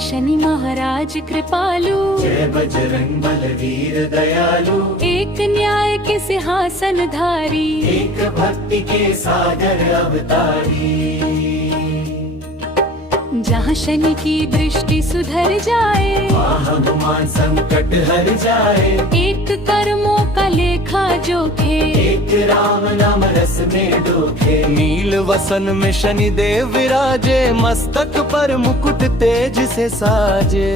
शनि महाराज कृपालु, जय बजरंग बलवीर दयालु। एक न्याय के सिंहासन धारी, एक भक्ति के सागर अवतारी। जहाँ शनि की दृष्टि सुधर जाए, वहाँ हनुमान संकट हर जाए। एक कर्मों का लेखा जोखे, एक राम नाम रस में डोखे। नील वसन में शनि देव विराजे, मस्तक पर मुकुट तेज से साजे।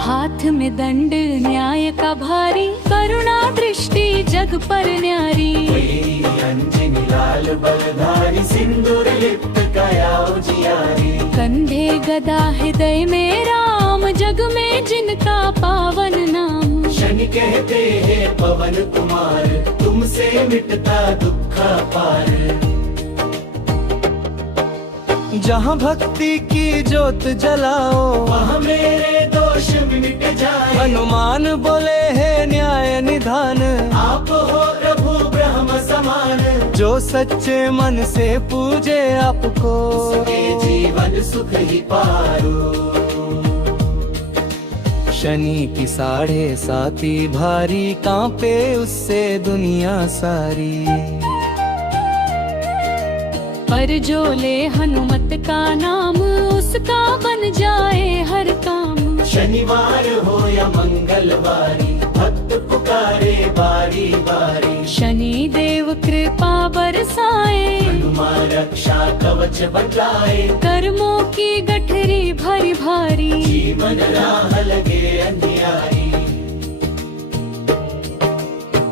हाथ में दंड न्याय का भारी, करुणा दृष्टि जग पर न्यारी। अंजनी लाल बलधारी, सिंदूर लिप्त काया उजियारी। कंधे गदा हृदय में राम, जग में जिनका पावन नाम। शनि कहते हैं पवन कुमार, तुमसे मिटता दुख पार। जहाँ भक्ति की ज्योत जलाओ, वहाँ मेरे दोष मिट जाए। हनुमान बोले है न्याय निधान, आप हो प्रभु ब्रह्म समान। जो सच्चे मन से पूजे आपको, उसके जीवन सुख ही पारो। शनि की 7.5 भारी, कांपे उससे दुनिया सारी। पर जो ले हनुमत का नाम, उसका बन जाए हर काम। शनिवार हो या मंगलवारी, भक्त पुकारे बारी बारी। शनि देव कृपा बरसाए, हनुमान रक्षा कवच बतलाए। कर्मों की गठरी भरी भारी, जीवन राह लगे अंधियारी।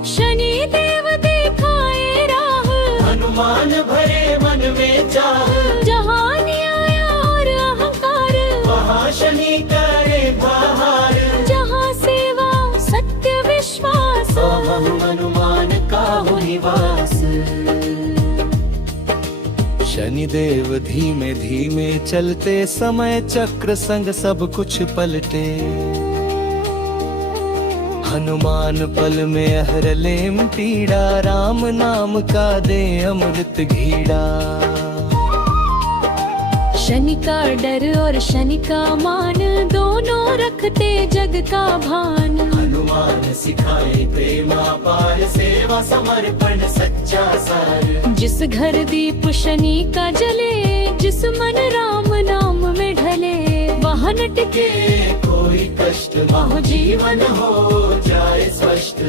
शनि देव दिखाए राह, हनुमान भरे मन में चाह। जहाँ न्याय और अहंकार, वहाँ शनि करे प्रहार। जहाँ सेवा सत्य विश्वास, हनुमान का हो निवास। शनिदेव धीमे धीमे चलते, समय चक्र संग सब कुछ पलटे। हनुमान पल में हर लेम पीड़ा, राम नाम का दे अमृत घीड़ा। शनि का डर और शनि का मान, दोनों रखते जग का भान। हनुमान सिखाए प्रेम अपार, सेवा समर्पण सच्चा सार। जिस घर दीप शनि का जले, जिस मन राम नाम में ढले, वहाँ न टिके कोई कष्ट, वहाँ जीवन हो जाए स्पष्ट।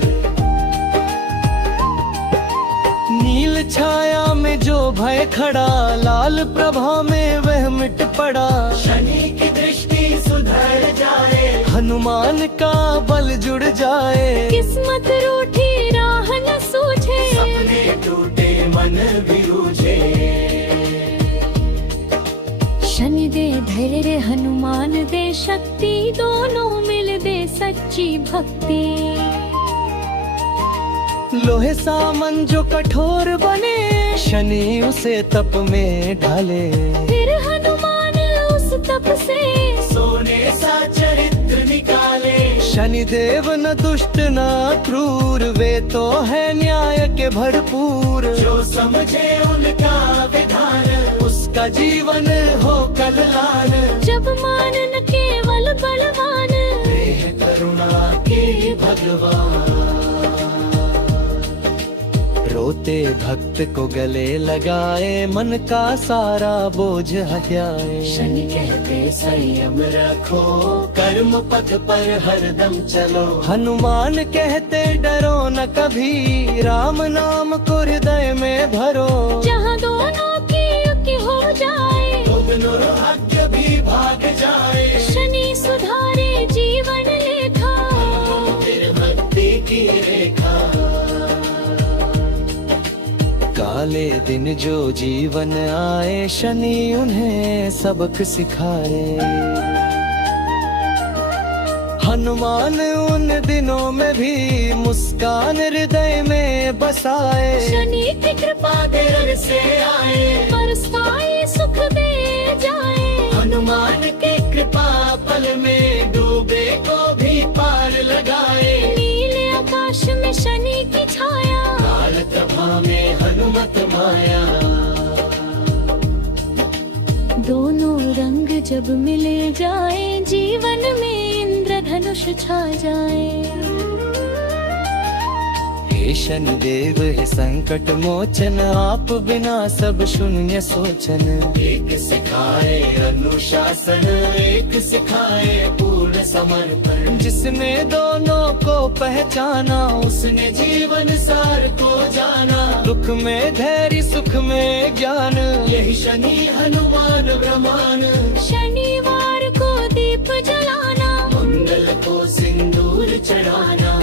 नील छाया में जो भय खड़ा, लाल प्रभा में वह मिट पड़ा। शनि की दृष्टि सुधर जाए, हनुमान का बल जुड़ जाए। किस्मत रूठी राह न सूझे, सपने टूटे मन भी रूझे। शनि दे धैर्य हनुमान दे शक्ति, दोनों मिल दे सच्ची भक्ति। लोहे सामन जो कठोर बने, शनि उसे तप में ढाले। फिर हनुमान उस तप से सोने सा चरित्र निकाले। शनि देव न दुष्ट न क्रूर, वे तो है न्याय के भरपूर। जो समझे उनका विधान, उसका जीवन हो कल्याण। जब मान न केवल बलवान, प्रेम करुणा के भगवान। रोते भक्त को गले लगाए, मन का सारा बोझ हटाए। शनि कहते संयम रखो, कर्म पथ पर हरदम चलो। हनुमान कहते डरो न कभी, राम नाम को हृदय में भरो। जहाँ दोनों की युक्ति हो जाए, दोनों भाग्य भी भाग जाए। शनि सुधारे जीवन लेखा, फिर भक्ति की रेखा। काले दिन जो जीवन आए, शनि उन्हें सबक सिखाए। हनुमान उन दिनों में भी मुस्कान हृदय में बसाए। शनि की कृपा देर से आए, बरसाए सुख दे जाए। हनुमान की कृपा पल में डूबे को भी पार लगाए। नीले आकाश में शनि की छाया, लाल प्रभा में हनुमत माया। दोनों रंग जब मिल जाए जीवन में इंद्रधनुष छा जाए। हे शनिदेव हे संकट मोचन, आप बिना सब शून्य सोचन। एक सिखाए अनुशासन, एक सिखाए पूर्ण समर्पण। जिसने दोनों को पहचाना, उसने जीवन सार को जाना। दुख में धैर्य सुख में ज्ञान, यही शनि हनुमान ब्रह्मांड। शनिवार को दीप जलाना, मंगल को सिंदूर चढ़ाना।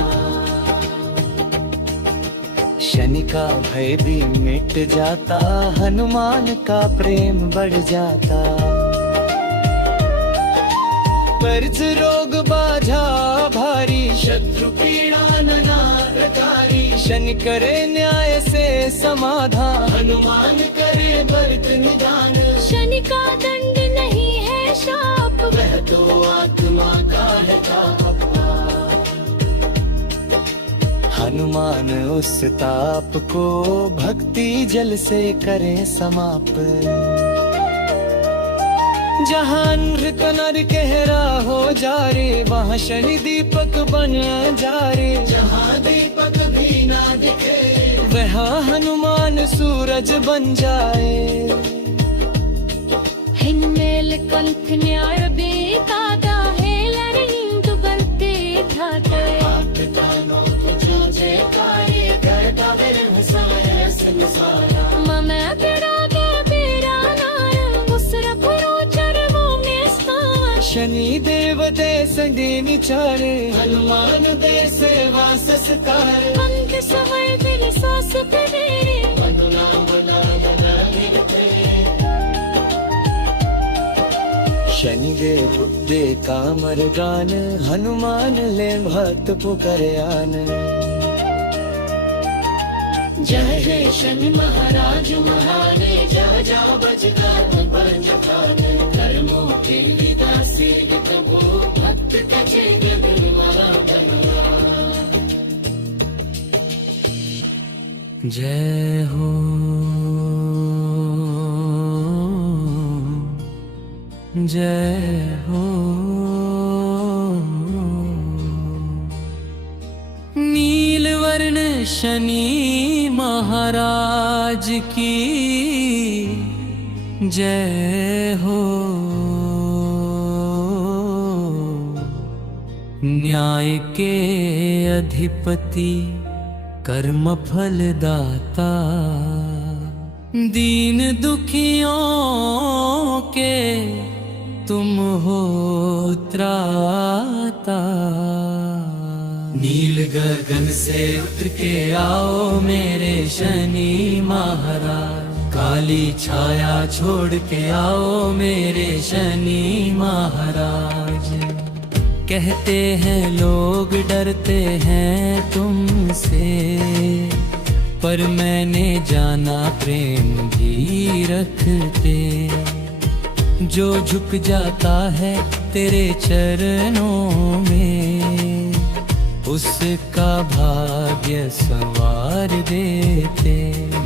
शनि का भय भी मिट जाता, हनुमान का प्रेम बढ़ जाता। कर्ज रोग बाझा भारी, शत्रु पीड़ा नारकारी। शनि करे न्याय से समाधान, हनुमान करे भरत निदान। शनि का दंड नहीं है शाप, वह तो आत्मा का है ताप। हनुमान उस ताप को भक्ति जल से करे समाप्त। जहाँ नृक नर गहरा हो जा रे, वहाँ शनि दीपक बन जा रे। जहाँ दीपक भी ना दिखे, वहाँ हनुमान सूरज बन जाए। हिन्मेल कंठ न्याय बेकादा, हेलरिंग बलते ढाटे। मम पिरागे पीरा नार, उसरा पुरोचर मोमे स्थान। शनि देव दे संदेनी चारे, हनुमान दे सेवा सत्कार। पंथ समय दिल सास तेरे, नाम बना बना मिलते। शनि देव दे कामर गान, हनुमान ले भक्त पुकारे आन। जय जय शनि महाराज महाने, जा जाओ बजना बज खाने। कर्मों के विदासी प्रभु, भक्त कजे गगनवाला बनवा। जय हो जय हो। नीलवर्ण शनि महाराज की जय हो। न्याय के अधिपति कर्म फल दाता, दीन दुखियों के तुम हो त्राता। नील गगन से उतर के आओ मेरे शनि महाराज, काली छाया छोड़ के आओ मेरे शनि महाराज। कहते हैं लोग डरते हैं तुमसे, पर मैंने जाना प्रेम भी रखते। जो झुक जाता है तेरे चरणों में, उसका भाग्य संवार देते।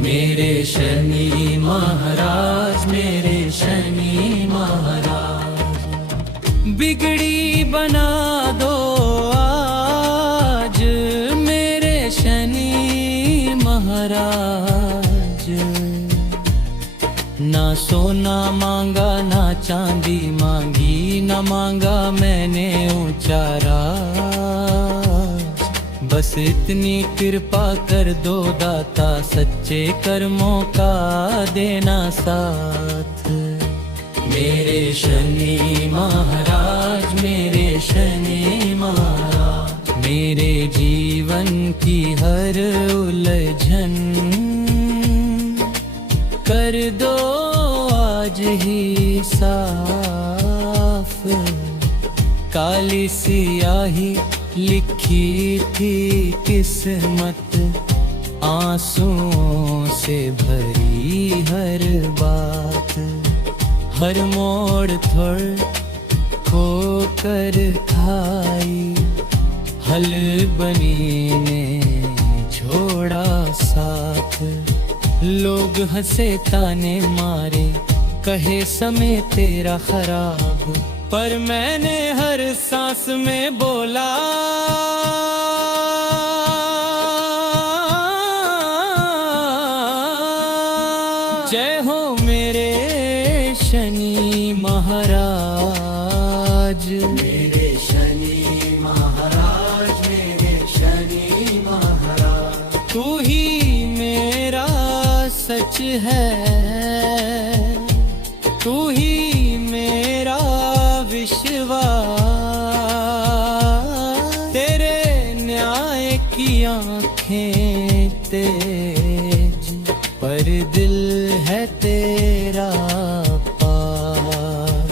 मेरे शनि महाराज, मेरे शनि महाराज, बिगड़ी बना दो आज मेरे शनि महाराज। ना सोना मांगा ना चांदी मांगी, ना मांगा मैंने ऊंचा राज। बस इतनी कृपा कर दो दाता, सच्चे कर्मों का देना साथ। मेरे शनि महाराज, मेरे शनि महाराज, मेरे जीवन की हर उलझन कर दो आज ही साफ। काली सियाही लिखी थी किस्मत, आंसुओं से भरी हर बात। हर मोड़ थोड़ खोकर खाई, हल बनी ने छोड़ा साथ। लोग हंसे ताने मारे, कहे समय तेरा खराब, पर मैंने हर सांस में बोला जय हो मेरे शनि महाराज। मेरे शनि महाराज, मेरे शनि महाराज। तू ही मेरा सच है, तू ही मेरा विश्वास, तेरे न्याय की आँखें तेज, पर दिल है तेरा पार।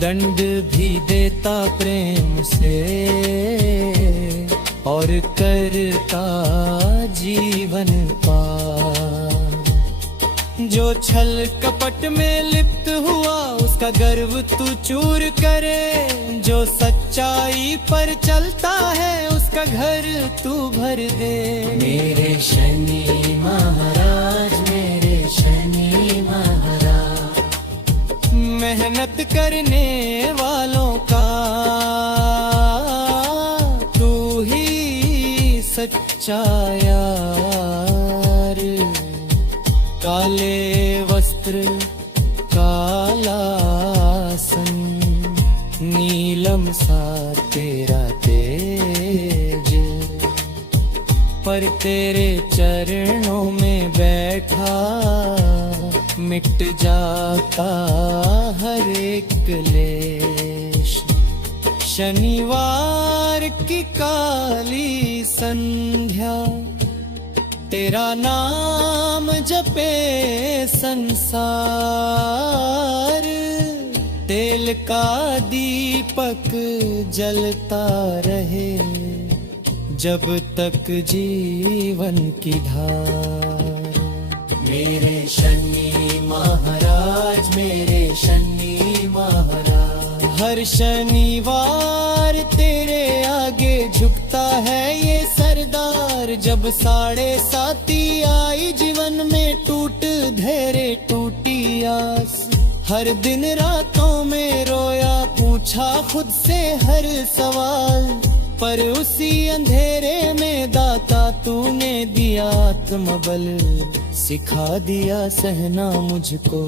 दंड भी देता प्रेम से और करता जीवन पार। जो छल कपट में लिप्त हुआ उसका गर्व तू चूर करे, जो सच्चाई पर चलता है उसका घर तू भर दे। मेरे शनि महाराज, मेरे शनि महाराज। मेहनत करने वालों का तू ही सच्चा यार। काले वस्त्र काला सन, नीलम सा तेरा तेज, पर तेरे चरणों में बैठा मिट जाता हर एक क्लेश। शनिवार की काली संध्या, तेरा नाम जपे संसार। तेल का दीपक जलता रहे जब तक जीवन की धार। मेरे शनि महाराज, मेरे शनि महाराज। हर शनिवार तेरे आगे झुकता है ये सरदार। जब 7:30 आई जीवन में टूट धैर्य टूटी आस। हर दिन रातों में रोया, पूछा खुद से हर सवाल, पर उसी अंधेरे में दाता तूने दिया आत्मबल। सिखा दिया सहना मुझको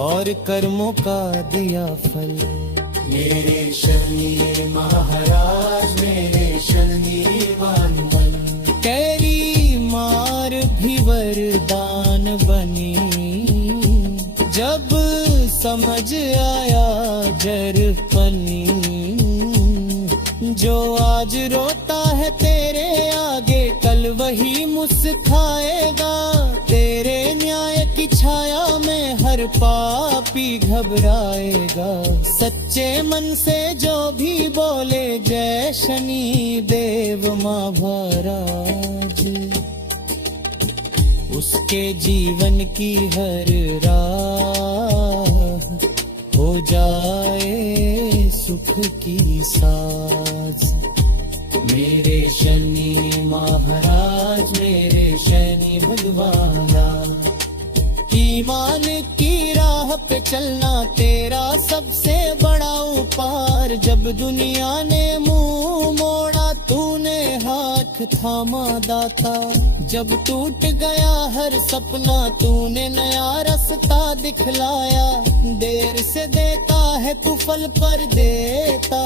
और कर्मों का दिया फल। मेरे शनि महाराज, मेरे शनि महाराज। कैरी मार भी वरदान बनी, जब समझ आया जरपनी। जो आज रोता है तेरे आगे, कल वही मुस्कुराएगा। तेरे न्याय की छाया में हर पापी घबराएगा। सच्चे मन से जो भी बोले जय शनि देव महाराज, उसके जीवन की हर राह हो जाए सुख की साज। मेरे शनि महाराज, मेरे शनि भगवाना। ईमान की राह पे चलना तेरा सबसे बड़ा उपहार। जब दुनिया ने मुंह मोड़ा तूने हाथ थामा दाता। जब टूट गया हर सपना तूने नया रास्ता दिखलाया। देर से देता है तू फल पर देता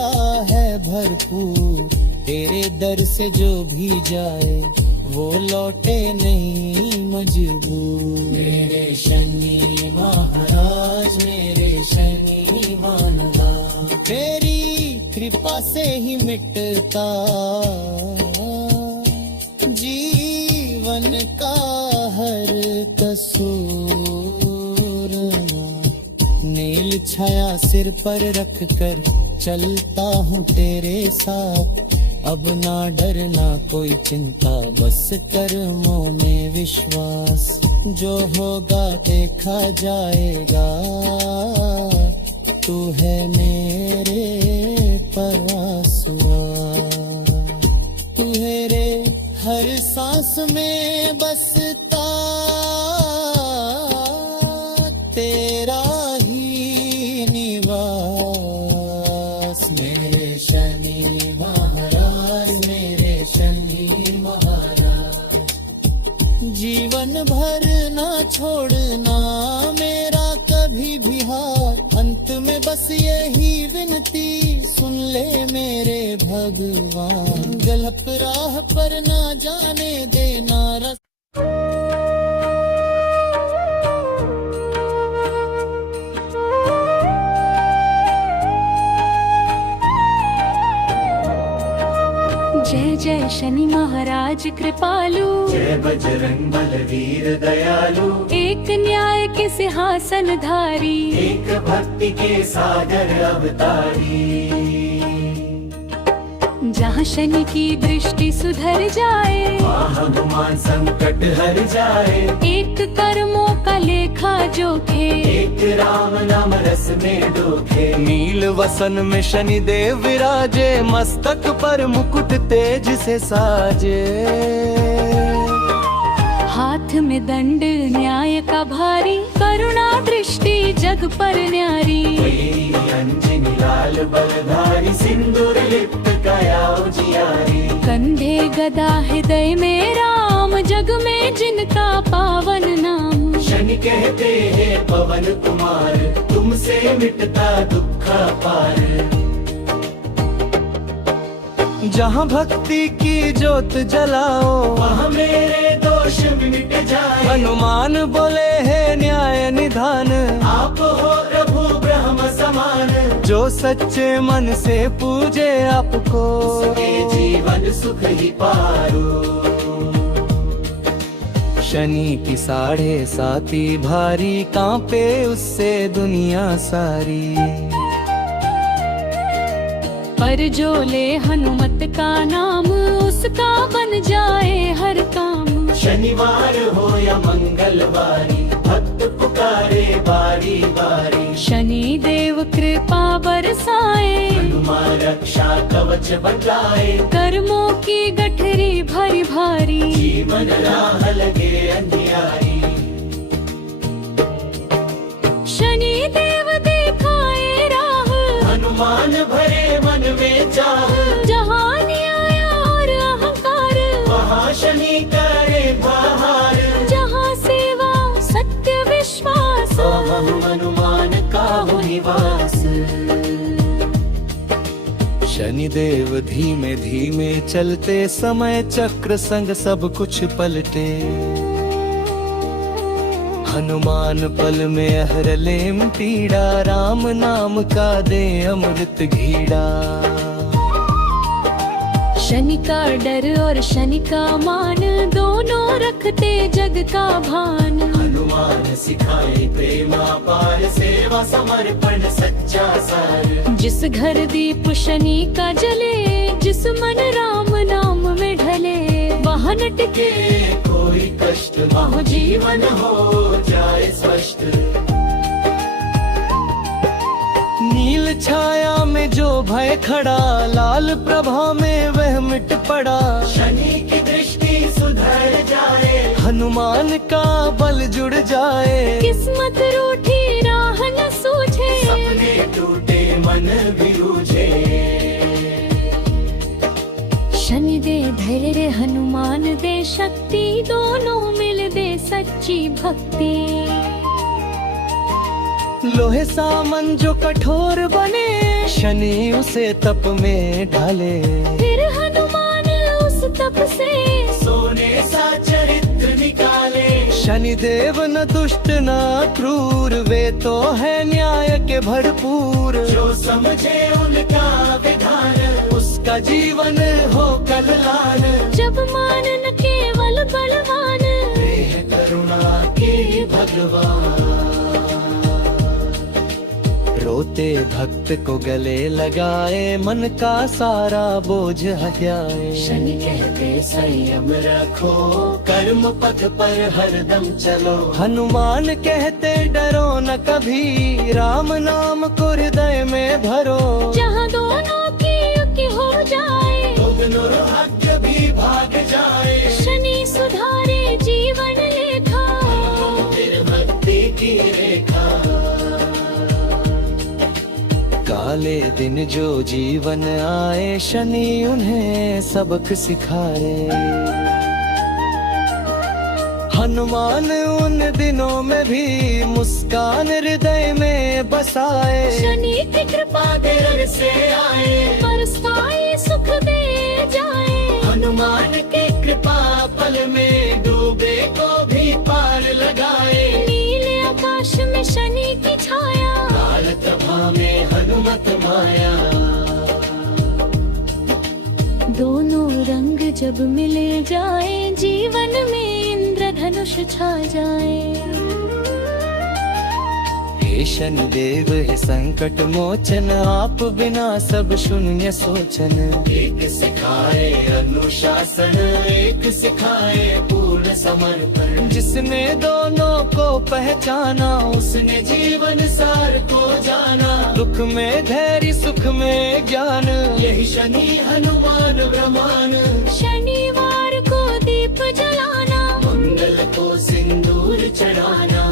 है भरपूर। तेरे दर से जो भी जाए वो लौटे नहीं मजबूर। मेरे शनि महाराज, मेरे शनि महाराज। तेरी कृपा से ही मिटता जीवन का हर कसूर। नील छाया सिर पर रख कर चलता हूँ तेरे साथ। अब ना डरना कोई चिंता, बस कर्मों में विश्वास। जो होगा देखा जाएगा, तू है मेरे परवासुआ। तू मेरे हर सांस में बसता, मेरे शनि महाराज, मेरे शनि महाराज। जीवन भर ना छोड़ना मेरा कभी भी हाथ, अंत में बस यही विनती सुन ले मेरे भगवान। गलत राह पर ना जाने देना रस। जय जय शनि महाराज कृपालु, जय बजरंग बलवीर दयालु, एक न्याय के सिंहासन धारी, एक भक्ति के सागर अवतारी। जहाँ शनि की दृष्टि सुधर जाए, वहाँ हनुमान संकट हर जाए। एक कर्मों का लेखा जोखे, एक राम नाम रस में डोखे। नील वसन में शनि देव विराजे, मस्तक पर मुकुट तेज से साजे। हाथ में दंड न्याय का भारी, करुणा दृष्टि जग पर न्यारी। अंजनी लाल बलधारी, सिंदूर लिप्त काया उजियारी। कंधे गदा हृदय में राम, जग में जिनका पावन नाम। शनि कहते हैं पवन कुमार, तुमसे मिटता दुख पार। जहाँ भक्ति की ज्योत जलाओ, वहाँ मेरे दोष मिट जाए। हनुमान बोले है न्याय निधान, आप हो प्रभु ब्रह्म समान। जो सच्चे मन से पूजे आपको, उसके जीवन सुख ही पारो। शनि की 7.5 भारी, कांपे उससे दुनिया सारी। पर जो ले हनुमत का नाम, उसका बन जाए हर काम। शनिवार हो या मंगलवारी, भक्त पुकारे बारी बारी। शनि देव कृपा बरसाए, हनुमान रक्षा कवच बतलाए। कर्मों की गठरी भारी भारी, जीवन राह लगे अंधियारी। शनि देव दिखाए राह, हनुमान भरे मन में चाह। जहाँ न्याय और अहंकार, वहाँ शनि करे बाहर। जहाँ सेवा सत्य विश्वास, वहाँ हनुमान का हो निवास। शनिदेव धीमे धीमे चलते, समय चक्र संग सब कुछ पलटे। हनुमान पल में हर लेम पीड़ा, राम नाम का दे अमृत घीड़ा। शनि का डर और शनि का मान, दोनों रखते जग का भान। हनुमान सिखाए प्रेम अपार, सेवा समर्पण सच्चा सार। जिस घर दीप शनि का जले, जिस मन राम नाम में ढले, वहाँ न टिके कोई कष्ट, वहाँ जीवन हो जाए स्पष्ट। नील छाया में जो भय खड़ा, लाल प्रभा में वह मिट पड़ा। शनि की दृष्टि सुधर जाए, हनुमान का बल जुड़ जाए। किस्मत रूठी राह न सूझे, सपने टूटे मन भी रूझे। शनि दे धैर्य हनुमान दे शक्ति, दोनों मिल दे सच्ची भक्ति। लोहे सामन जो कठोर बने, शनि उसे तप में ढाले। फिर हनुमान उस तप से सोने सा चरित्र निकाले। शनि देव न दुष्ट न क्रूर, वे तो है न्याय के भरपूर। जो समझे उनका विधान, उसका जीवन हो कल्याण। जब मान न केवल बलवान, वे हैं करुणा के भगवान। रोते भक्त को गले लगाए, मन का सारा बोझ हटाए। शनि कहते संयम रखो, कर्म पथ पर हरदम चलो। हनुमान कहते डरो न कभी, राम नाम को हृदय में भरो। जहाँ दोनों की युक्ति हो जाए, दोनों भाग्य भी भाग जाए। शनि सुधारे जीवन लेखा, फिर भक्ति की रेखा। काले हर दिन जो जीवन आए शनि उन्हें सबक सिखाए। हनुमान उन दिनों में भी मुस्कान हृदय में बसाए। शनि की कृपा देर से आए, बरसाए सुख दे जाए। हनुमान की कृपा पल में डूबे को भी पार लगाए। नीले आकाश में शनि की छाया, काल प्रभा में हनुमत माया। दोनों रंग जब मिले जाए, जीवन में इंद्रधनुष छा जाए। हे शनिदेव हे संकट मोचन, आप बिना सब शून्य सोचन। एक सिखाए अनुशासन, एक सिखाए पूर्ण समर्पण। जिसने दोनों को पहचाना, उसने जीवन सार को जाना। दुख में धैर्य सुख में ज्ञान, यही शनि हनुमान ब्रह्मांड। शनिवार को दीप जलाना, मंगल को सिंदूर चढ़ाना।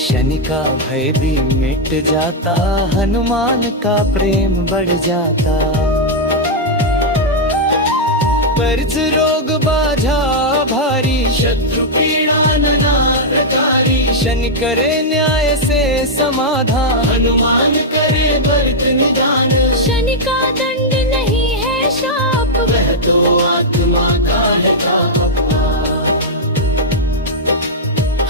शनि का भय भी मिट जाता, हनुमान का प्रेम बढ़ जाता। कर्ज रोग बाझा भारी, शत्रु पीड़ा नारकारी। शनि करे न्याय से समाधान, हनुमान करे भरत निदान। शनि का दंड नहीं है शाप, वह तो आत्मा का है ताप।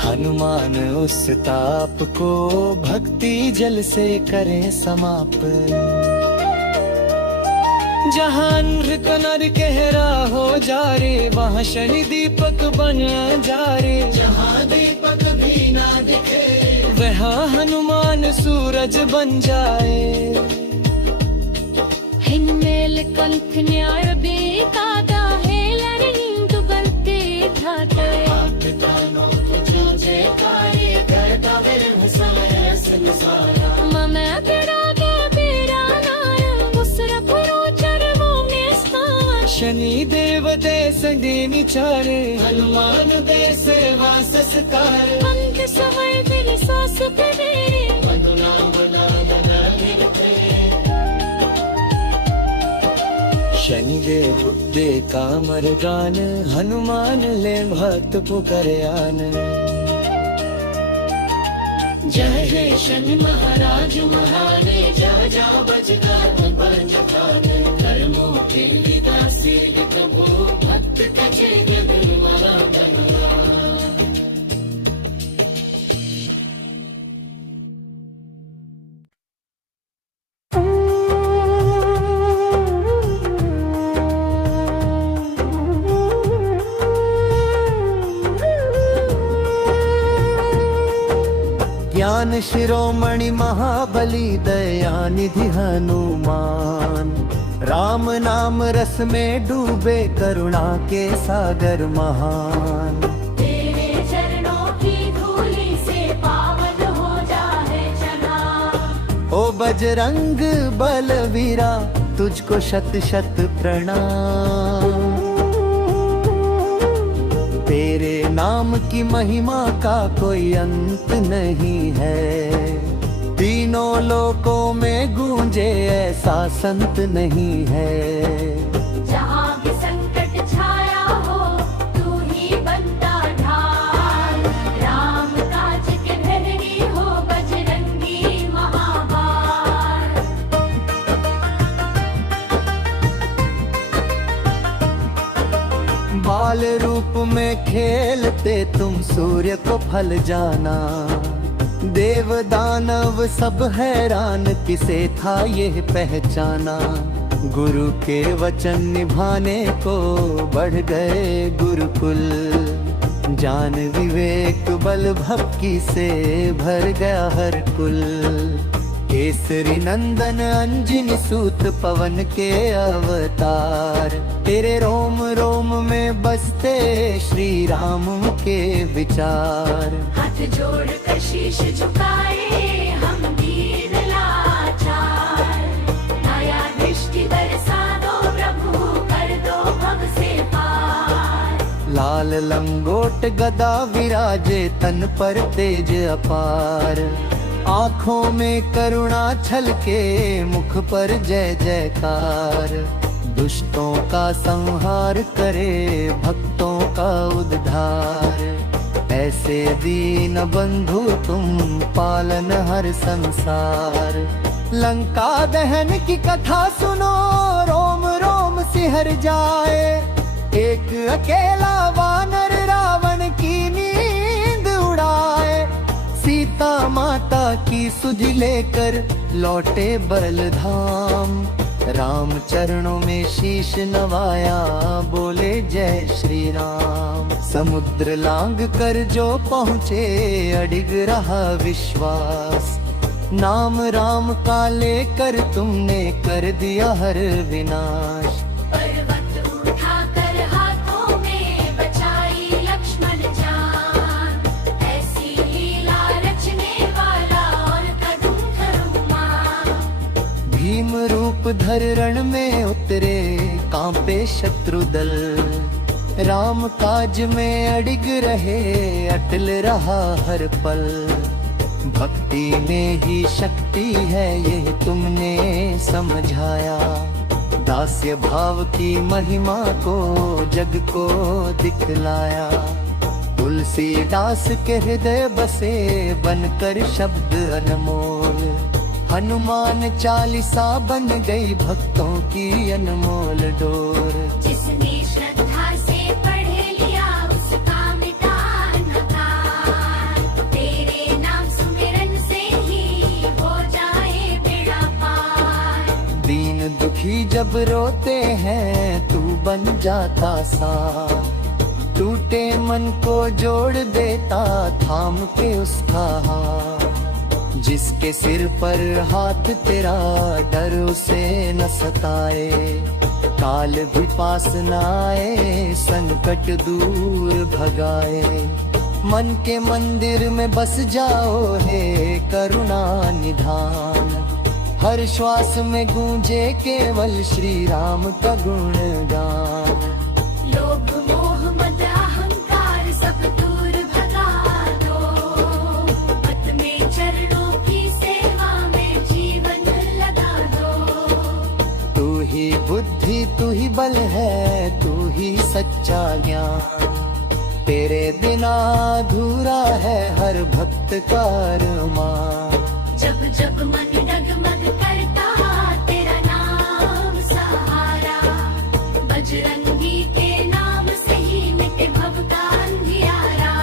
हनुमान उस ताप को भक्ति जल से करें समाप्त। जहाँ नृक नर गहरा हो जा रे, वहाँ शनि दीपक बन जा रे। जहाँ दीपक भी ना दिखे, वहाँ हनुमान सूरज बन जाए। हिन्मेल कंठ न्याय बेकादा, हेलरिंग बलते ढाटे। मम पिड़ा पीड़ा नार, उसरा पुरो चरमो में स्थान। शनि देव दे संगीनी चारे, हनुमान दे सेवा सत्कार। पंथ समय तेरी सास पे बंधुना बना बना गिरते। शनि देव दे कामर गान, हनुमान ले भक्त पुकारे आन। जय जय शनि महाराज महाने, जा जा बजना पंच खान। कर्मों के विदासी प्रभु, भक्त कजे गगनवाला भगवान। ज्ञान शिरोमणि महाबली, दयानिधि हनुमान। राम नाम रस में डूबे, करुणा के सागर महान। तेरे चरणों की धूली से पावन हो जाए जना। ओ बजरंग बलवीरा, तुझको शत शत प्रणाम। तेरे नाम की महिमा का कोई अंत नहीं है। तीनों लोकों में गूंजे ऐसा संत नहीं है। जहाँ भी संकट छाया हो, तू ही बनता ढाल। राम काज के धरनी हो, बजरंगी महाबाल। बाल रूप में खेलते तुम सूर्य को फल जाना। देव दानव सब हैरान, किसे था यह पहचाना। गुरु के वचन निभाने को बढ़ गए गुरुकुल। ज्ञान विवेक बल भक्ति से भर गया हर कुल। केसरी नंदन अंजनी सूत पवन के अवतार। तेरे रोम रोम में बसते श्री राम के विचार। हाथ जोड़ कर शीश झुकाए हम दीन लाचार। दया दृष्टि बरसा दो प्रभु, कर दो भव से पार। लाल लंगोट गदा विराजे, तन पर तेज अपार। आँखों में करुणा छलके, मुख पर जय जयकार। दुष्टों का संहार करे, भक्तों का उद्धार। ऐसे दीन बंधु तुम, पालन हर संसार। लंका दहन की कथा सुनो, रोम रोम सिहर जाए। एक अकेला वानर रावण की नींद उड़ाए। सीता माता की सुधि लेकर लौटे बलधाम। राम चरणों में शीश नवाया, बोले जय श्री राम। समुद्र लांग कर जो पहुँचे, अडिग रहा विश्वास। नाम राम का लेकर तुमने कर दिया हर विनाश। पर्वत उठाकर हाथों में बचाई लक्ष्मण जान। ऐसी लीला रचने वाला और कदम हनुमान। भीम रूप धर रण में उतरे, कांपे शत्रु दल। राम काज में अडिग रहे, अटल रहा हर पल। भक्ति में ही शक्ति है, ये तुमने समझाया। दास्य भाव की महिमा को जग को दिखलाया। तुलसीदास के हृदय बसे, बनकर शब्द अनमोल। हनुमान चालीसा बन गई, भक्तों की अनमोल डोर। जिसने श्रद्धा से पढ़ लिया, उसका मिटा नकार। तेरे नाम सुमिरन से ही हो जाए बेड़ा पार। दीन दुखी जब रोते हैं, तू बन जाता साथ। टूटे मन को जोड़ देता, थाम के उसका हाथ। जिसके सिर पर हाथ तेरा, डर उसे न सताए। काल भी पास न आए, संकट दूर भगाए। मन के मंदिर में बस जाओ, हे करुणा निधान। हर श्वास में गूंजे केवल श्री राम का गुणगान। लोभ मोह मद अहंकार सब दूर भगा दो। पथ में चरणों की सेवा में जीवन लगा दो। तू ही बुद्धि, तू ही बल है, तू ही सच्चा ज्ञान। तेरे बिना अधूरा है हर भक्त का अरमान। जब जब मन डगमग करता, तेरा नाम सहारा। बजरंगी के नाम से ही मिटे भव का अंधियारा।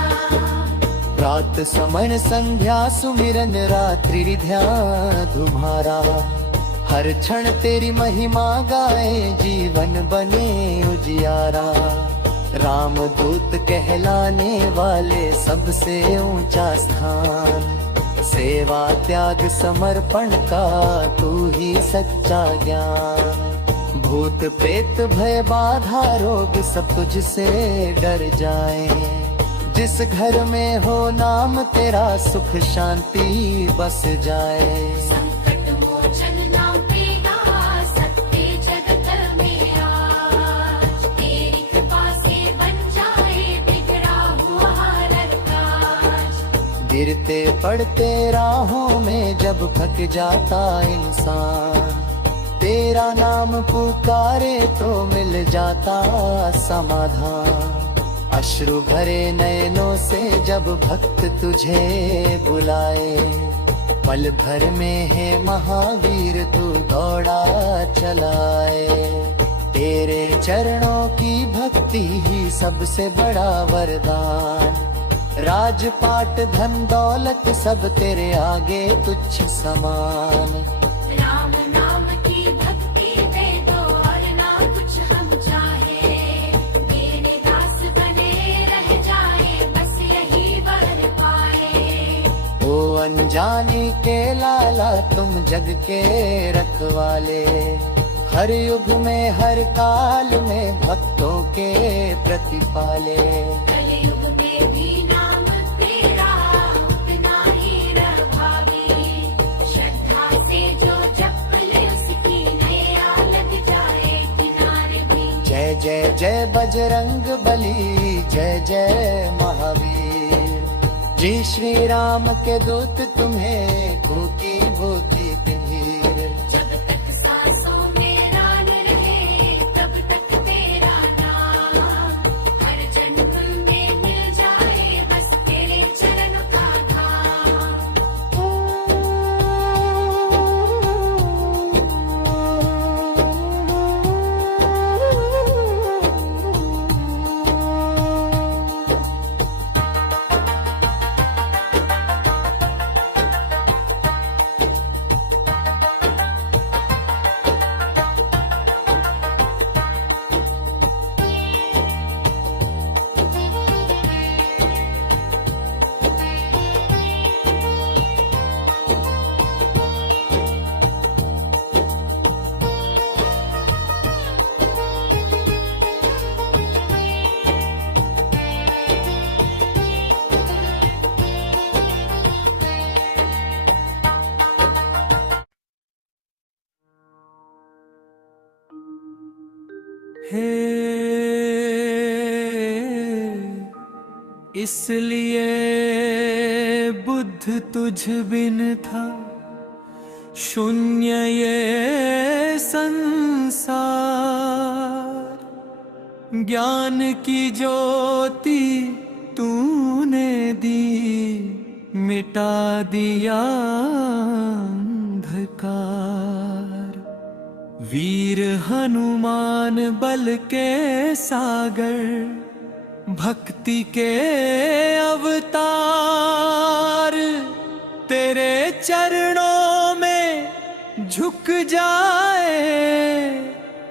रात समन संध्या सुमिरन, रात्रि ध्यान तुम्हारा। हर क्षण तेरी महिमा गाए, जीवन बने उजियारा। राम दूत कहलाने वाले, सबसे ऊंचा स्थान। सेवा त्याग समर्पण का, तू ही सच्चा ज्ञान। भूत प्रेत भय बाधा रोग, सब तुझसे डर जाए। जिस घर में हो नाम तेरा, सुख शांति बस जाए। संकट मोचन नाम तेरा, सत्य जगत में आज। तेरी कृपा से बन जाए बिगड़ा हुआ हर काज। गिरते पड़ते राहों में जब थक जाता इंसान, तेरा नाम पुकारे तो मिल जाता समाधान। अश्रु भरे नयनों से जब भक्त तुझे बुलाए, पल भर में है महावीर तू दौड़ा चलाए। तेरे चरणों की भक्ति ही सबसे बड़ा वरदान। राजपाट धन दौलत सब तेरे आगे तुच्छ समान। राम नाम की भक्ति दे दो और ना कुछ हम चाहे। मेरे दास बने रह जाए बस यही वर पाए। ओ अनजानी के लाला तुम जग के रखवाले, हर युग में हर काल में भक्तों के प्रतिपाले। कलयुग में भी नाम तेरा उतना ही प्रभावी। श्रद्धा से जो जप ले उसकी नैया लग जाए किनारे भी। जय जय जय बजरंग बली, जय जय महावीर। जय श्री राम के दूत तुम्हें कोटि होती तीर। जब तक सांसों में प्राण रहे तब तक तेरा नाम, हर जन्म में मिल जाए बस तेरे चरण का धाम। हे इसलिए बुद्ध तुझ बिन था शून्य ये संसार, ज्ञान की ज्योति तूने दी मिटा दिया अंधकार। वीर हनुमान बल के सागर, भक्ति के अवतार, तेरे चरणों में झुक जाए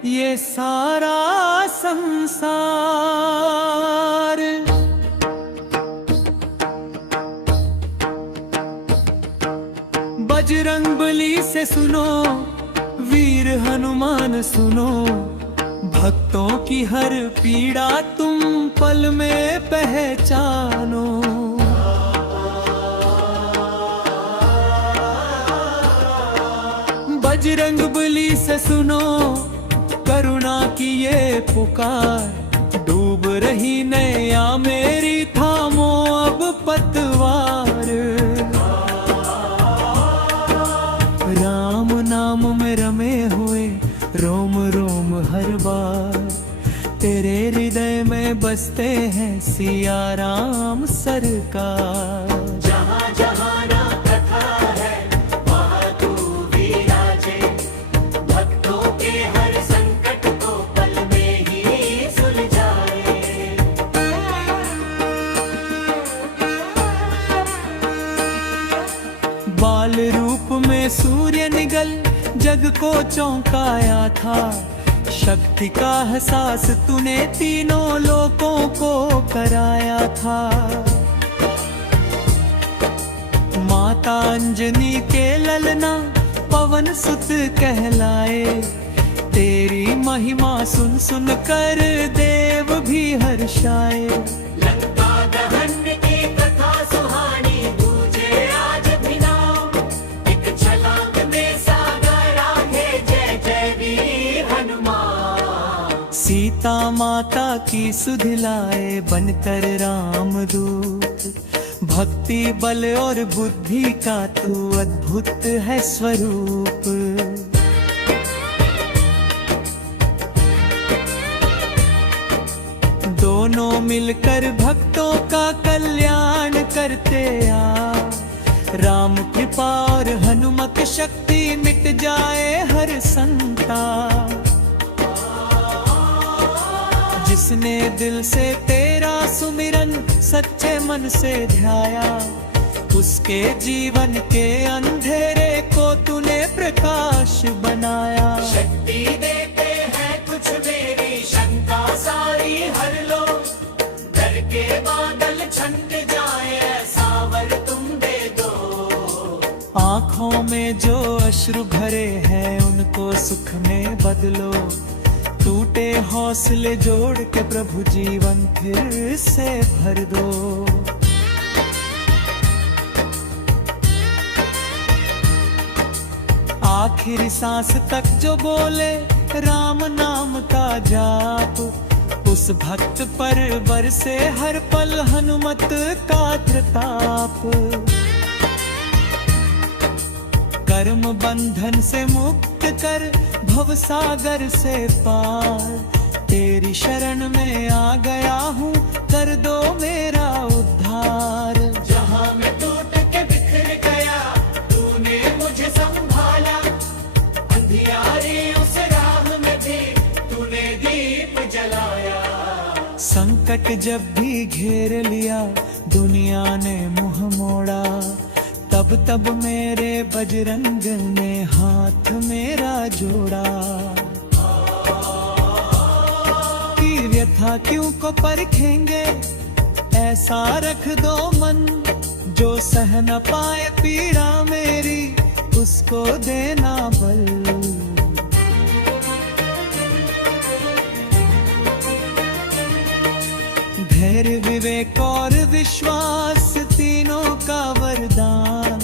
ये सारा संसार। बजरंगबली से सुनो वीर हनुमान सुनो, भक्तों की हर पीड़ा तुम पल में पहचानो। बजरंगबली से सुनो करुणा की ये पुकार, डूब रही नैया मेरी थामो अब पतवार। राम नाम में रमे हुए रोम रोम हर बार, तेरे हृदय में बसते हैं सिया राम सरकार। जहाँ जहाँ राम कथा है वहाँ तू विराजे, भक्तों के हर संकट को पल में ही सुलझाए। बाल रूप में सूर्य निगल जग को चौंकाया था, शक्ति का एहसास तूने तीनों लोकों को कराया था। माता अंजनी के ललना पवन सुत कहलाए, तेरी महिमा सुन सुन कर देव भी हर्षाए। लंका दहन की कथा सुहानी तुझे आज भी नाम, एक छलांग में सागर आगे जय जय वीर हनुमान। सीता माता की सुध लाए बनकर रामदूत, भक्ति बल और बुद्धि का तू अद्भुत है स्वरूप। दोनों मिलकर भक्तों का कल्याण करते आ, राम कृपा और हनुमत शक्ति मिट जाए हर संता। जिसने दिल से तेरा सुमिरन सच्चे मन से ध्याया, उसके जीवन के अंधेरे को तूने प्रकाश बनाया। शक्ति देते हैं कुछ मेरी शंका सारी हर लो, डर के बादल छंट जाए ऐसा वर तुम दे दो। आँखों में जो अश्रु भरे हैं उनको सुख में बदलो, टूटे हौसले जोड़ के प्रभु जीवन फिर से भर दो। आखिरी सांस तक जो बोले राम नाम का जाप, उस भक्त पर बरसे हर पल हनुमत का प्रताप। कर्म बंधन से मुक्त कर भव सागर से पार। तेरी शरण में आ गया हूँ, कर दो मेरा उद्धार। जहाँ मैं टूट के बिखर गया, तूने मुझे संभाला। अंधियारी उस राह में भी तूने दीप जलाया। संकट जब भी घेर लिया, दुनिया ने मुंह मोड़ा, तब तब मेरे बजरंग ने हाथ मेरा जोड़ा। कि व्यथा क्यों को परखेंगे, ऐसा रख दो मन, जो सह न पाए पीड़ा मेरी, उसको देना बल। धैर्य विवेक और विश्वास तीनों का वरदान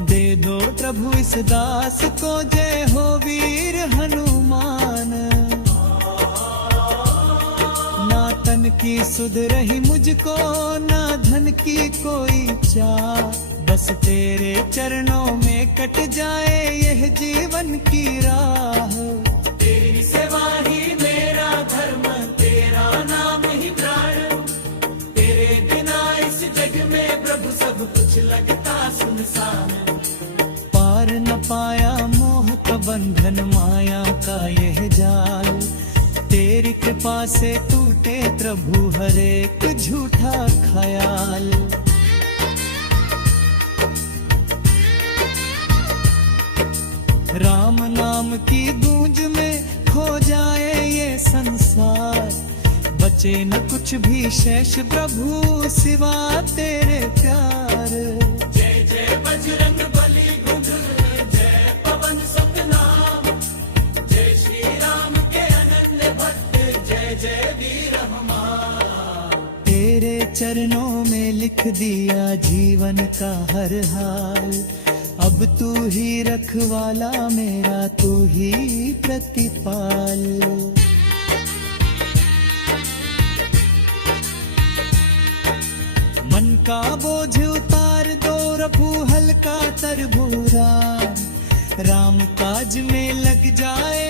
दे दो प्रभु इस दास को। जय हो वीर हनुमान। ना तन की सुध रही मुझको, ना धन की कोई चाह, बस तेरे चरणों में कट जाए यह जीवन की राह। तेरी सेवा ही मेरा धर्म, तेरा नाम ही प्राण। तेरे बिना इस जग में प्रभु सब कुछ लगता सुनसान। पार न पाया मोह का बंधन, माया का यह जाल। तेरी कृपा से टूटे प्रभु हर एक झूठा ख्याल। राम नाम की गूंज में खो जाए ये संसार, बचे न कुछ भी शेष प्रभु सिवा तेरे प्यार। जय जय बजरंग बली गुंजन, जय पवन सतनाम। जय श्री राम के अनन्य भक्त, जय जय वीर हनुमान। तेरे चरणों में लिख दिया जीवन का हर हाल। अब तू ही रखवाला मेरा, तू ही प्रतिपाल। मन का बोझ उतार दो प्रभु, हल्का तरबूरा। राम काज में लग जाए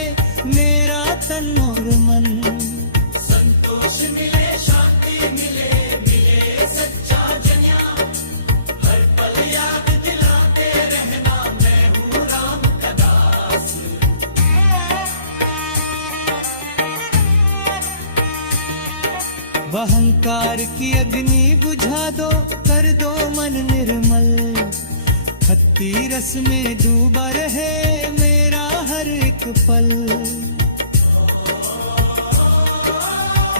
मेरा तन और मन। संतोष मिले, शांति मिले, मिले सच्चा जन्या। हर पल याद दिलाते रहना, मैं हूँ राम का दास। अहंकार की अग्नि बुझा दो, कर दो मन निर्मल। भक्ति रस में डूबा रहे मेरा हर एक पल।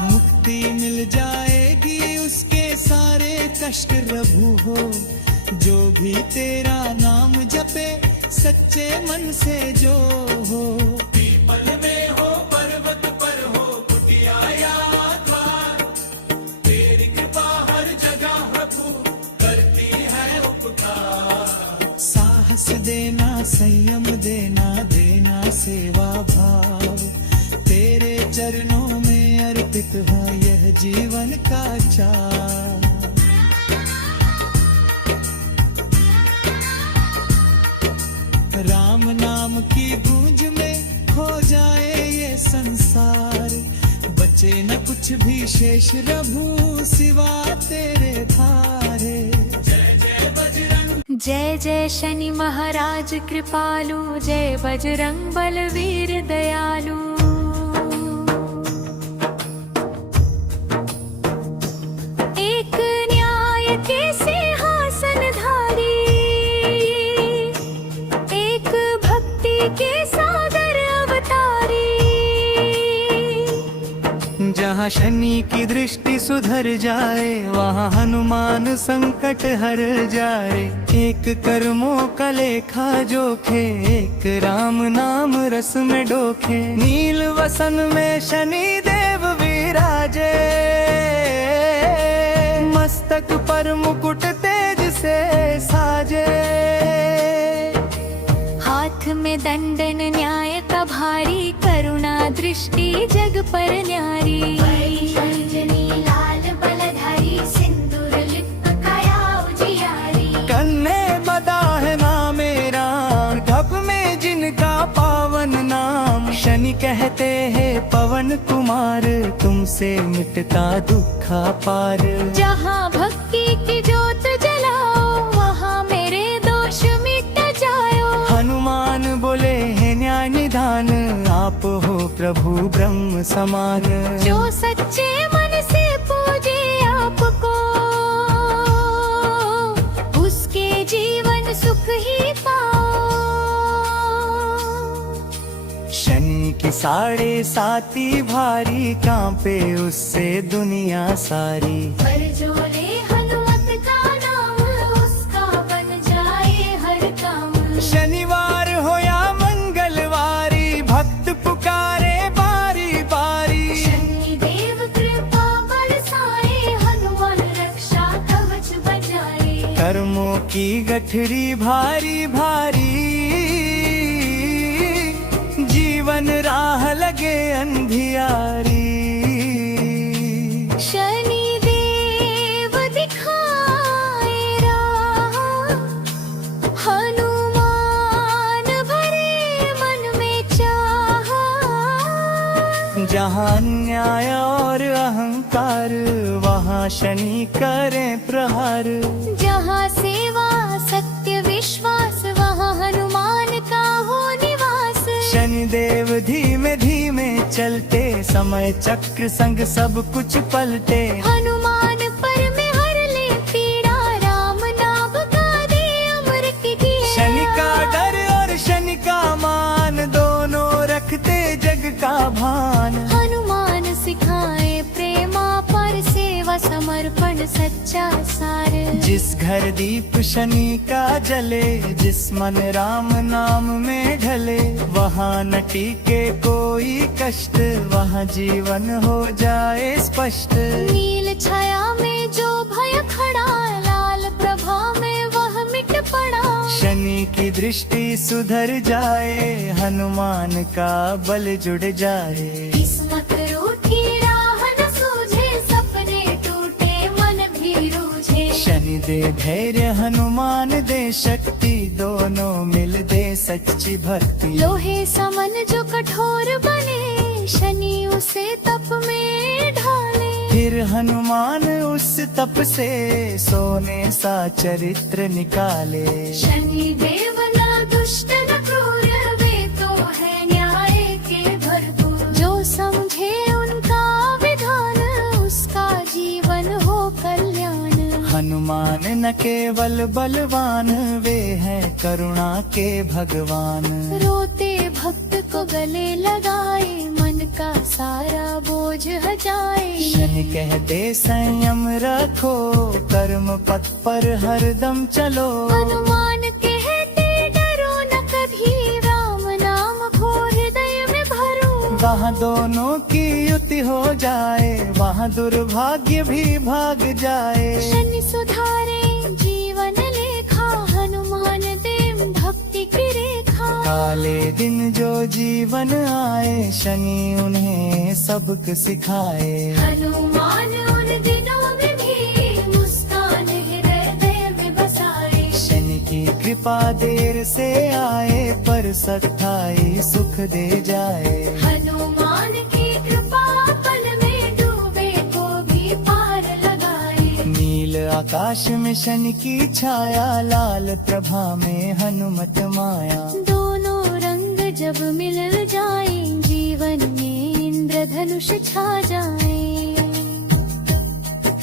मुक्ति मिल जाएगी उसके सारे कष्ट प्रभु हो। जो भी तेरा नाम जपे सच्चे मन से जो हो। पीपल में हो, पर्वत पर हो, कुटिया या द्वार। तेरी कृपा हर जगह प्रभु करती है उपकार। साहस देना, संयम देना, देना सेवा भाव। तेरे चरणों में अर्पित हो यह जीवन का चाव। राम नाम की गूंज में खो जाए ये संसार, बचे न कुछ भी शेष प्रभु सिवा तेरे धारे। जय जय बजरंग, जय जय शनि महाराज कृपालु, जय बजरंग बलवीर दयालु। एक न्याय के सिंहासनधारी, एक भक्ति के सागर अवतारी। जहाँ शनि की दृष्टि सुधर जाए, वहाँ हनुमान संकट हर जाए। एक कर्मों का लेखा जोखे, एक राम नाम रस में डोखे। नील वसन में शनि देव विराजे, मस्तक पर मुकुट तेज से साजे। हाथ में दंडन न्याय का भारी, करुणा दृष्टि जग पर न्यारी। कहते हैं पवन कुमार, तुमसे मिटता दुखा पार। जहाँ भक्ति की ज्योत जलाओ, वहाँ मेरे दोष मिट जायो। हनुमान बोले है न्याय निधान, आप हो प्रभु ब्रह्म समान। जो सच्चे मन से पूजे आपको, उसके जीवन सुख ही पाओ। शनि की 7.5 भारी, कांपे उससे दुनिया सारी। पर जो ले हनुमत का नाम, उसका बन जाए हर काम। शनिवार हो या मंगलवारी, भक्त पुकारे बारी बारी। शनि देव कृपा बरसाए, हनुमान रक्षा कवच बजाए। कर्मों की गठरी भारी भारी, जीवन राह लगे अंधियारी। शनि देव दिखाए राह, हनुमान भरे मन में चाह। जहाँ अन्याय और अहंकार, वहाँ शनि करें प्रहार। जहाँ सेवा सत्य विश्वास, वहाँ हनुमान का हो निवास। शनिदेव धीमे धीमे चलते, समय चक्र संग सब कुछ पलटे। हनुमान पर में हर ले पीड़ा, राम नाम का दे अमृत की। शनि का डर और शनि का मान, दोनों रखते जग का भान। हनुमान सिखाए प्रेमा पर, सेवा समर्पण सच्चा सार। जिस घर दीप शनि का जले, जिस मन राम नाम में ढले। वहाँ न टीके कोई कष्ट, वहाँ जीवन हो जाए स्पष्ट। नील छाया में जो भय खड़ा, लाल प्रभा में वह मिट पड़ा। शनि की दृष्टि सुधर जाए, हनुमान का बल जुड़ जाए। किस्मत रूठी राह न सूझे, सपने टूटे मन भी रूझे। शनि दे धैर्य, हनुमान दे शक्ति, दोनों मिल दे सच्ची भक्ति। लोहे समन जो कठोर बने, शनि उसे तप में ढाले। फिर हनुमान उस तप से सोने सा चरित्र निकाले। शनि देव न दुष्ट न क्रूर, वे तो है न्याय के भरपूर। जो समझे उनका विधान, उसका जीवन हो कल्याण। हनुमान न केवल बलवान, वे हैं करुणा के भगवान। रोते भक्त को गले लगाए, मन का सारा बोझ हटाए। शनि कहते संयम रखो, कर्म पथ पर हरदम चलो। हनुमान कहते डरो न कभी, राम नाम को हृदय में भरो। वहाँ दोनों की युति हो जाए, वहाँ दुर्भाग्य भी भाग जाए। शनि सुधारे जीवन लेखा, हनुमान देव भक्ति की रेखा। काले दिन जो जीवन आए, शनि उन्हें सबक सिखाए। हनुमान उन दिनों में भी मुस्कान हृदय में बसाए। शनि की कृपा देर से आए, पर सख्ताई सुख दे जाए। हनुमान की कृपा पल में डूबे को भी पार लगाए। नील आकाश में शनि की छाया, लाल प्रभा में हनुमत माया। दोनों रंग जब मिल जाए, जीवन में इंद्रधनुष छा जाए।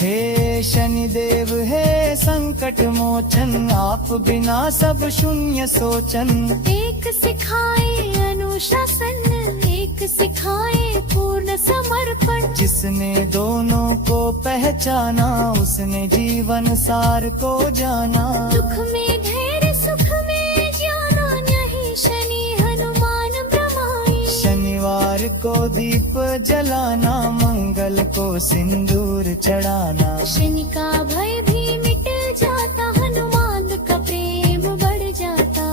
हे शनिदेव हे संकट मोचन, आप बिना सब शून्य सोचन। एक सिखाए अनुशासन, एक सिखाए पूर्ण समर्पण। जिसने दोनों को पहचाना, उसने जीवन सार को जाना। दुख में धैर्य, सुख में ज्ञान, यही शनि हनुमान ब्रह्माई। शनिवार को दीप जलाना, मंगल को सिंदूर चढ़ाना। शनि का भय भी मिट जाता, हनुमान का प्रेम बढ़ जाता।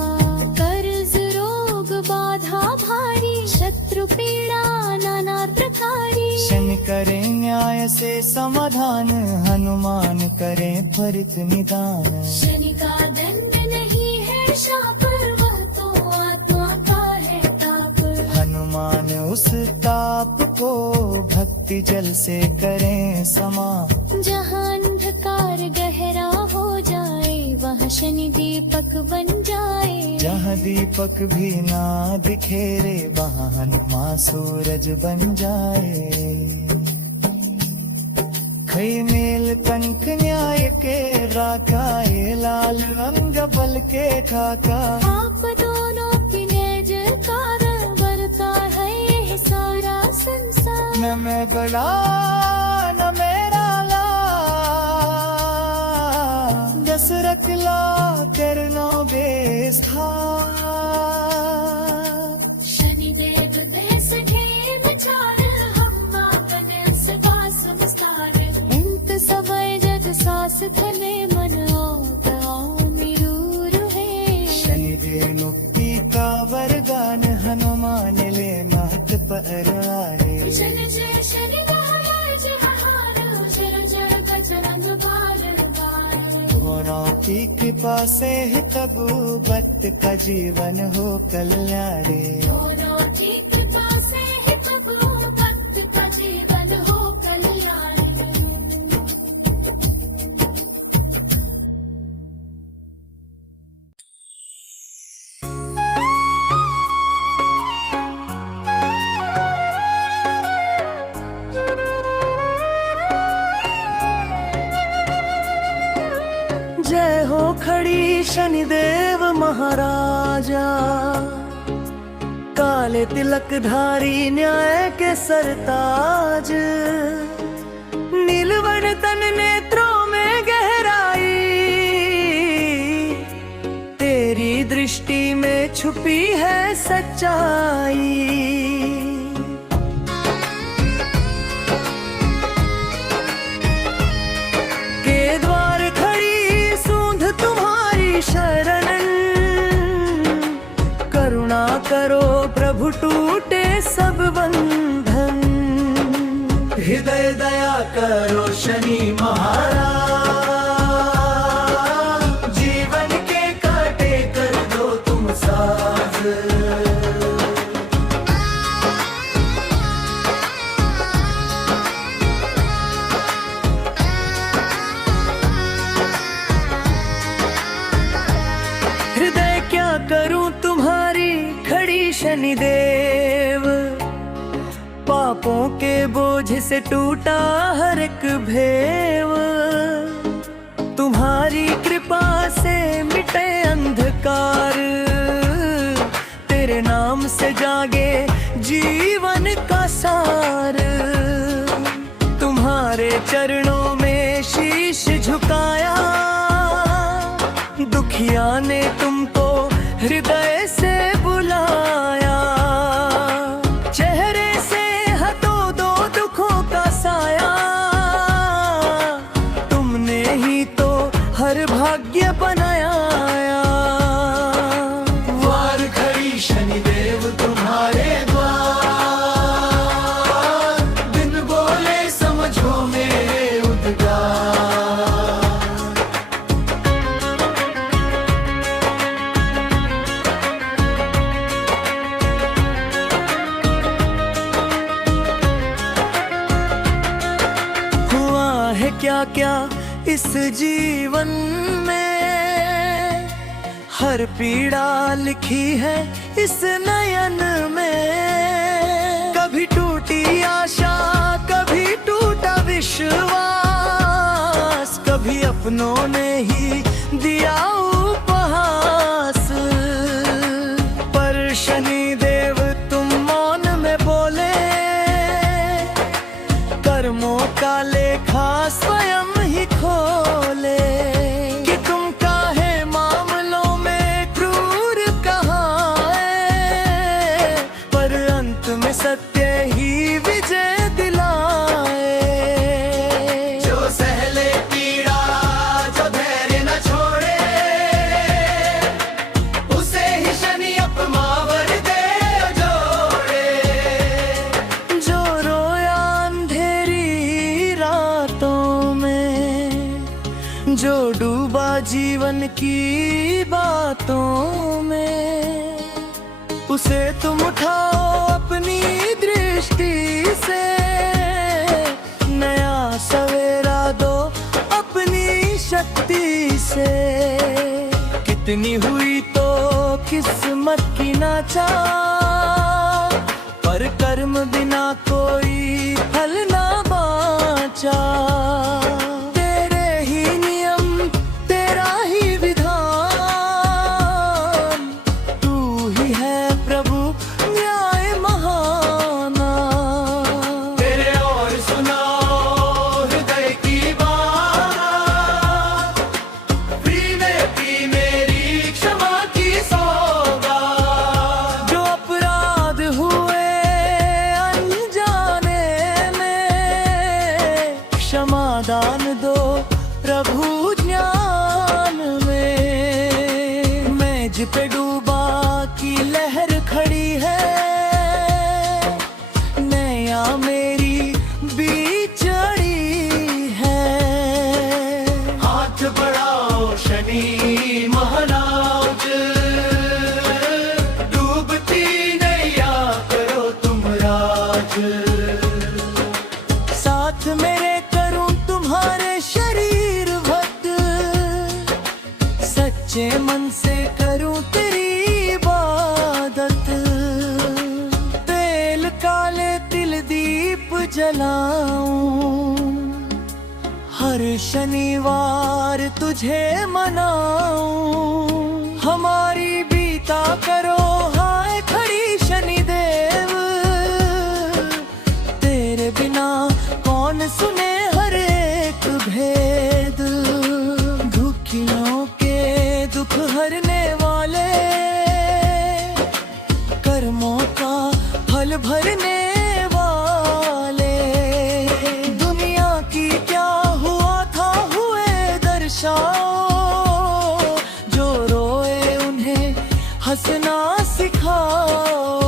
कर्ज रोग बाधा भारी, शत्रु पीड़ा नाना प्रकारी। शनि करे न्याय से समाधान, हनुमान करे त्वरित निदान। शनि का दंड नहीं है शाप, वह तो आत्मा का है ताप। हनुमान पाप को भक्ति जल से करें समा। जहाँ अंधकार गहरा हो जाए वहाँ शनि दीपक बन जाए। जहाँ दीपक भी ना दिखे रे वहाँ हनुमान सूरज बन जाए। खई मेल कंक न्याय के राका ये लाल रंग बल के खाका। आप दोनों की जयकार बरता है ये सारा संसार। न मैं बड़ा न मेरा ला दशरथ ला तेरे नो बेस था। शनिदेव देश के विचार हम अपने सभा संस्कार। इंत समय जग सास धने मन मिरूर है। शनिदेव मुक्ति का वरदान हनुमान ले महत पर आए। शनि जय शनि महाराज महाराज जय जय बजरंग बाल बाल। दोनों की कृपा से ही तबु भक्त का जीवन हो कल्याणी। दोनों की कृपा से ही प्रभु भक्त का जीवन हो कल्याण। जय हो खड़ी शनिदेव महाराजा, काले तिलक धारी न्याय के सरताज। नीलवर्ण तन नेत्रों में गहराई, तेरी दृष्टि में छुपी है सच्चाई। शरण करुणा करो प्रभु टूटे सब बंधन। हृदय दया करो शनि महाराज, जीवन के काटे कर दो तुम साज। करूं तुम्हारी खड़ी शनिदेव, पापों के बोझ से टूटा हर एक भेव। तुम्हारी कृपा से मिटे अंधकार, तेरे नाम से जागे जीवन का सार। तुम्हारे चरणों में शीश झुकाया, दुखिया ने तुमको हृदय से बुलाया। चेहरे से हटो दो दुखों का साया, तुमने ही तो हर भाग्य बनाया। वार खड़ी शनिदेव तुम्हारे द्वार, बिन बोले समझो मेरे उद्गार। क्या क्या इस जीवन में, हर पीड़ा लिखी है इस नयन में। कभी टूटी आशा, कभी टूटा विश्वास, कभी अपनों ने ही दिया उपहास। पर शनिदेव तुम मौन में बोले, कर्मों का लेखा स्वयं ही खोले। कि तुम काहे मामलों में क्रूर कहाँ है, पर अंत में सत्य ही विजय दिलाए। जो सहले पीड़ा, जो धैर्य न छोड़े, उसे ही शनि अपमावर दे जोड़े। जो रोया अंधेरी रातों में, जो डूबा जीवन की बातों में, उसे तुम उठाओ अपनी दृष्टि इतनी हुई तो किस्मत की ना चाह, पर कर्म बिना कोई फल ना बाँचा। तेरे ही नियम तेरा ही विधान, तू ही है प्रभु न्याय महाना। तेरे और सुनाओ हृदय की बात, पीने पी मेरी क्षमा की सौगात। जो अपराध हुए अनजाने में, क्षमादान दो प्रभु ज्ञान में। मेज पे डूबा की लहर खड़ी है, नैया मेरी बीच चढ़ी है। हाथ बढ़ाओ शनि महाराज, डूबती नैया करो तुम राज। साथ मेरे करूं तुम्हारे शरीर भक्त, सच्चे मन से करूं तेरी इबादत। तेल काले तिल दीप जलाऊं, हर शनिवार तुझे मनाऊं। हमारी बीता करो हाय खड़ी शनिदेव, तेरे बिना कौन सुने हर एक भेद। दुखियों के दुख हरने वाले, कर्मों का फल भरने वाले। दुनिया की क्या हुआ था हुए दर्शाओ, जो रोए उन्हें हंसना सिखाओ।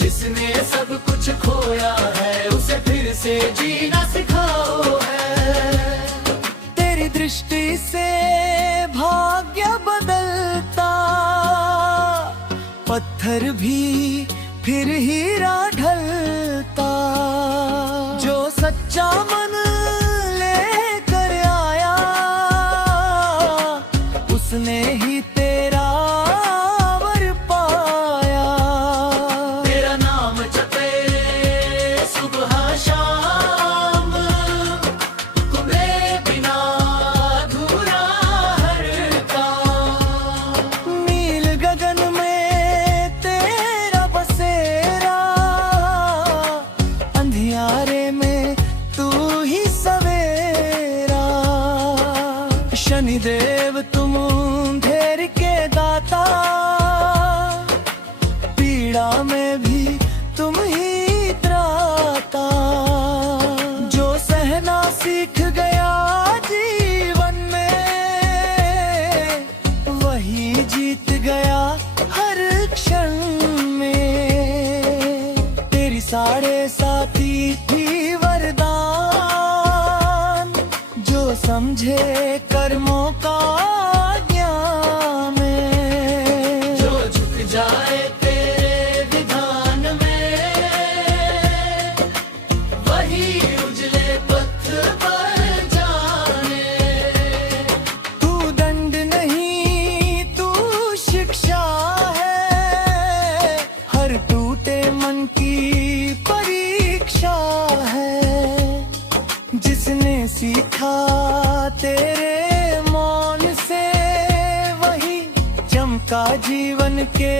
जिसने सब कुछ खोया है उसे फिर से जीना सिखाओ है। तेरी दृष्टि से भाग्य बदलता, पत्थर भी फिर हीरा ढलता। जो सच्चा मन लेकर आया, उसने ही तेरा वर पाया। तेरा नाम जपे सुबह शाम, तुम्हें बिना अधूरा हर काम। नील गगन में तेरा बसेरा, अंधियारे में तू ही सवेरा। शनिदेव तुम अंधेर के दाता, पीड़ा में भी तुम ही त्राता। जो सहना सीख गया जीवन में, वही जीत गया हर क्षण में। तेरी साढ़े साथी थी वरदान, जो समझे कर्मों का ज्ञान में। जो झुक जाए तेरे विधान में, वही उजले पथ पर जाने। तू दंड नहीं तू शिक्षा है, हर टूटे मन की परीक्षा है। जिसने सीखा तेरे मौन से, वही चमका जीवन के